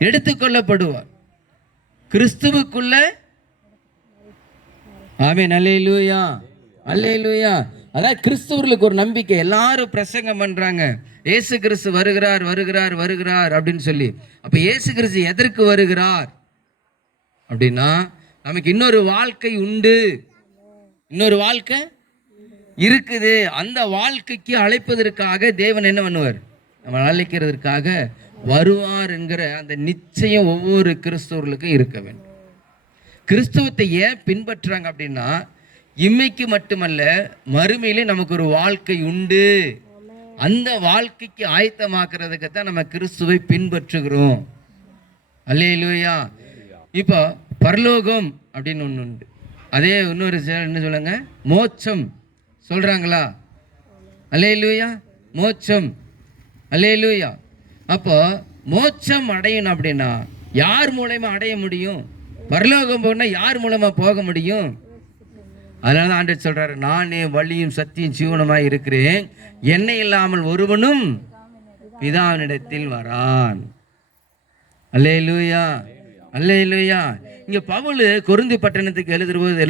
எடுத்துக்கொள்ளப்படுவார். கிறிஸ்துவுக்குள்ள. ஆமென். அல்லேலூயா, அல்லேலூயா. அதான் கிறிஸ்துவர்களுக்கு ஒரு நம்பிக்கை. எல்லாரும் பிரசங்கம் பண்றாங்க, இயேசு கிறிஸ்து வருகிறார் வருகிறார் வருகிறார் அப்படின்னு சொல்லி. அப்ப இயேசு கிறிஸ்து எதற்கு வருகிறார் அப்படின்னா, நமக்கு இன்னொரு வாழ்க்கை உண்டு, இன்னொரு வாழ்க்கை இருக்குது. அந்த வாழ்க்கைக்கு அழைப்பதற்காக தேவன் என்ன பண்ணுவார்? நம்ம அழைக்கிறதுக்காக வருவார் என்கிற அந்த நிச்சயம் ஒவ்வொரு கிறிஸ்தவர்களுக்கும் இருக்க வேண்டும். கிறிஸ்தவத்தை ஏன் பின்பற்றுறாங்க அப்படின்னா, இம்மைக்கு மட்டுமல்ல, மறுமையிலே நமக்கு ஒரு வாழ்க்கை உண்டு. அந்த வாழ்க்கைக்கு ஆயத்தமாக்குறதுக்கு தான் நம்ம கிறிஸ்துவை பின்பற்றுகிறோம். அல்லேலூயா. இப்போ பரலோகம் அப்படின்னு ஒன்று உண்டு. அதே இன்னொரு என்ன சொல்லுங்க, மோட்சம் சொல்றாங்களா? அல்லேலூயா, மோட்சம். அல்லேலூயா. அப்போ மோட்சம் அடையணும் அப்படின்னா யார் மூலமா அடைய முடியும்? பரலோகம் போனா யார் மூலமா போக முடியும்? அதனால தான் ஆண்டவர் சொல்றாரு, நானே வழியும் சத்தியும் ஜீவனுமாய் இருக்கிறேன், என்னை இல்லாமல் ஒருவனும் பிதாவினிடத்தில் வரான். அல்லேலூயா, அல்லேலூயா. இங்க பவுல் கொரிந்து பட்டணத்துக்கு எழுதும்போது